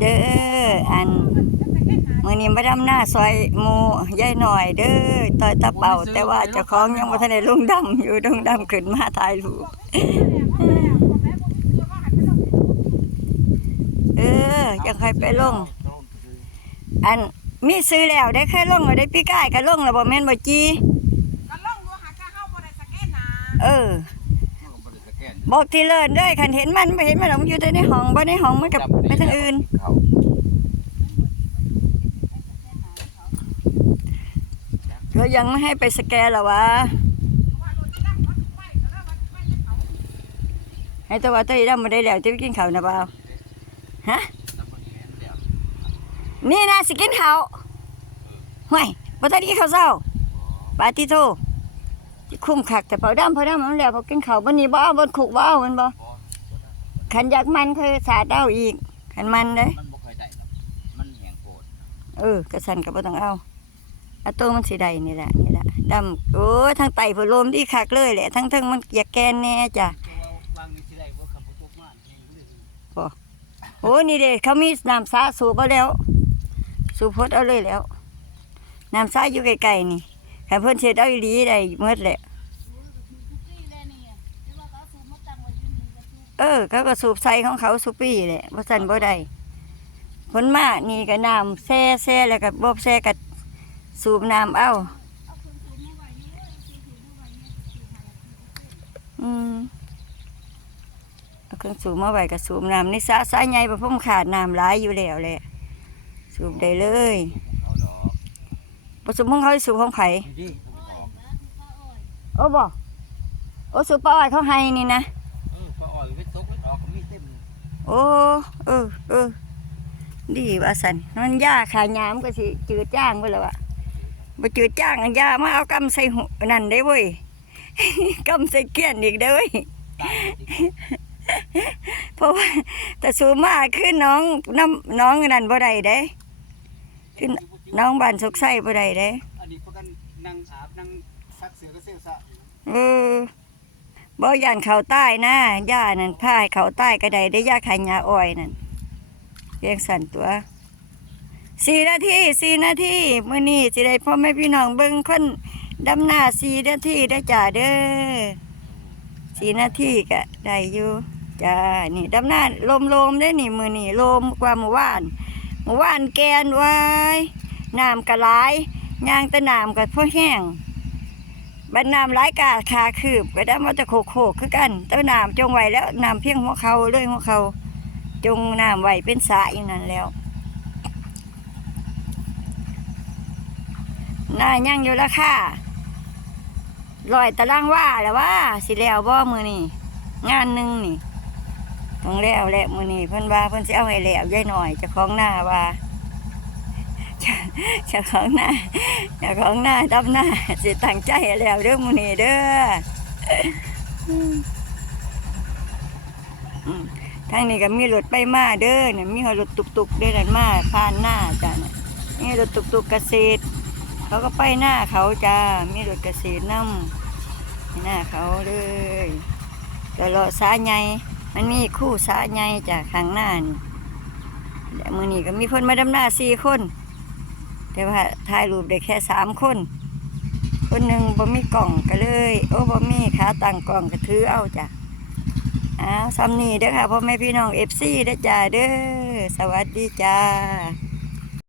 เด้ออันมื้อนี้มาดำหน้าซอยหมู่ยายหน่อย เด้อต่อยตะเป่า แต่ว่าเจ้าของยังบ่ทันได้ลงดำอยู่ลงดำขึ้นมาถ่ายรูปเออยังค่อยไปลง อันมีซื้อแล้วได้เคยลงแล้วได้พี่ก้ายก็ลงแล้วบ่แม่นบ่จีก็ล่องดูหาก็เข้าบ่ได้สแกนหนาเออ บอกที่เลิศเด้อคันเห็นมันบ่เห็นมันหรอกมันอยู่แต่ในห้องบ่ในห้องมันก็ไปทางอื่นเขาเขายังไม่ให้ไปสแกนหรอวะว่ารถที่นั่งเขาถึงไปก็แล้วว่าไปจะเขาให้ตัวว่าตัวอีดำมาได้แล้วจะไปกินข้าวนะเปล่าฮะนี่นะสิกินข้าวห่วยบ่ทันได้กินข้าวเช้าปาติโท สิคุ้มคักแต่เผาดำเผาดำมันแล้วพอกินข้าวบ่นี้บ่เอาบ่ขุกบ่เอามันบ่คันอยากมันคือสาดเอาอีกคันมันเด้มันบ่เคยได้หรอกมันแหงโกรธเออกระสันก็บ่ต้องเอาเอาตัวมันสิได้นี่แหละนี่แหละดำโอ้ยทางไตผลมดีคักเลยแหละทั้งทั้งมันเกียกแกนแน่จ้ะวางนี่สิได้บ่ขับรถมาแหงเลยโอ้นี่เด้เขามีน้ำสาสูบเอาแล้ว สูบพดเอาเลยแล้วน้ำสาอยู่ไกลๆนี่ ถ้เพิ่นเช็ดเอาอีหลีได้เมื่อแหละเออ เขาก็สูบใส่ของเขาสูบปีแหละบ่ซั่นบ่ได้ผลมานี่ก็น้ำแซ่แซ่แล้วก็บ่แซ่ก็สูบน้ำเอ้าอืมเอาเครื่องสูบมาไว้กับสูบน้ำนี่สาสายใหญ่ประพุ่มขาดน้ำหลายอยู่แล้วแหละสูบได้เลย เอาดอกผสมของเขาสิสูบของไผนี่ดิโอ้บ่โอ้สูบป้าอ้อยเขาให้นี่นะเออก็อ่อยไปตกไปออกก็มีเต็มโอ้เออเออดีว่าสันมันหญ้าขายามก็สิจืดจ้างไปแล้วอะบ่จืดจ้างอันหญ้ามาเอากำใส่หูนั่นได้เว้ยกำใส่เกี้ยนอีกเด้อเว้ยตายดิเพราะว่าแต่สูมาคือน้องน้ำน้องนั่นบ่ได้เด้คือ น้องบ้านสุกไส้บ่ได้เด้อันนี้พวกกันนั่งอาบนั่งซักเสือก็เซลซะเออบ่ย่านเขาใต้นะย่านั่นพายเขาใต้ก็ได้ได้ย่าขายยาอ้อยนั่นเรียงสั่นตัวสี่นาทีสี่นาทีมื้อนี้สิได้พ่อแม่พี่น้องเบิ่งคนดำหน้าสี่นาทีได้อจ้าเด้อสี่นาทีก็ได้อยู่จ้านี่ดำหน้าลมๆได้อนี่มื้อนี้ลมกว่าเมื่อวานเมื่อวานแกนไว้ น้ำก็หลายย่างต่น้ำก็พอแห้งบันน้ำร้ายกาคาคืบก็ได้มาจะโคกโคกคือกันต่ว่าน้ำจงไว้แล้วน้ำเพียงหัวเขาเลยหัวเขา จงน้ำไว้เป็นสระอย่างนั้นแล้วน่ายังอยู่ราคาลอยตารางว่าแล้วว่าสิแล้วบ่มือนี่งานหนึ่งนี่ต้องแล้วแหละมือนี่เพิ่นว่าเพิ่นสิเอาให้แล้วยายหน่อยจะของหน้าว่า เจ้าของหน้าเจ้าของหน้าดำหน้าสิตั้งใจแล้วเด้อมื้อนี้เด้อทางนี้ก็มีรถไปมาเด้อเนี่ยมีรถตุกๆเด้นั่นมาผ่านหน้าจ้ะเนี่ยมีรถตุกๆเกษตร เขาก็ไปหน้าเขาจ้ามีรถเกษตรนำหน้าเขาเลยแต่รอสาใหญ่มันมีคู่สาใหญ่จากข้างหน้านี่แล้วมื้อนี้ก็มีคนมาดำหน้าสี่คน แต่ว่าถ่ายรูปได้แค่สามคน คนหนึ่งบ่มีกล่องก็เลย โอ้บ่มีขาตั้งกล่องก็ถือเอาจ้ะอ้าวซ้ำนี่เด้อค่ะพ่อแม่พี่น้องเอฟซีเด้อจ้าเด้อสวัสดีจ้า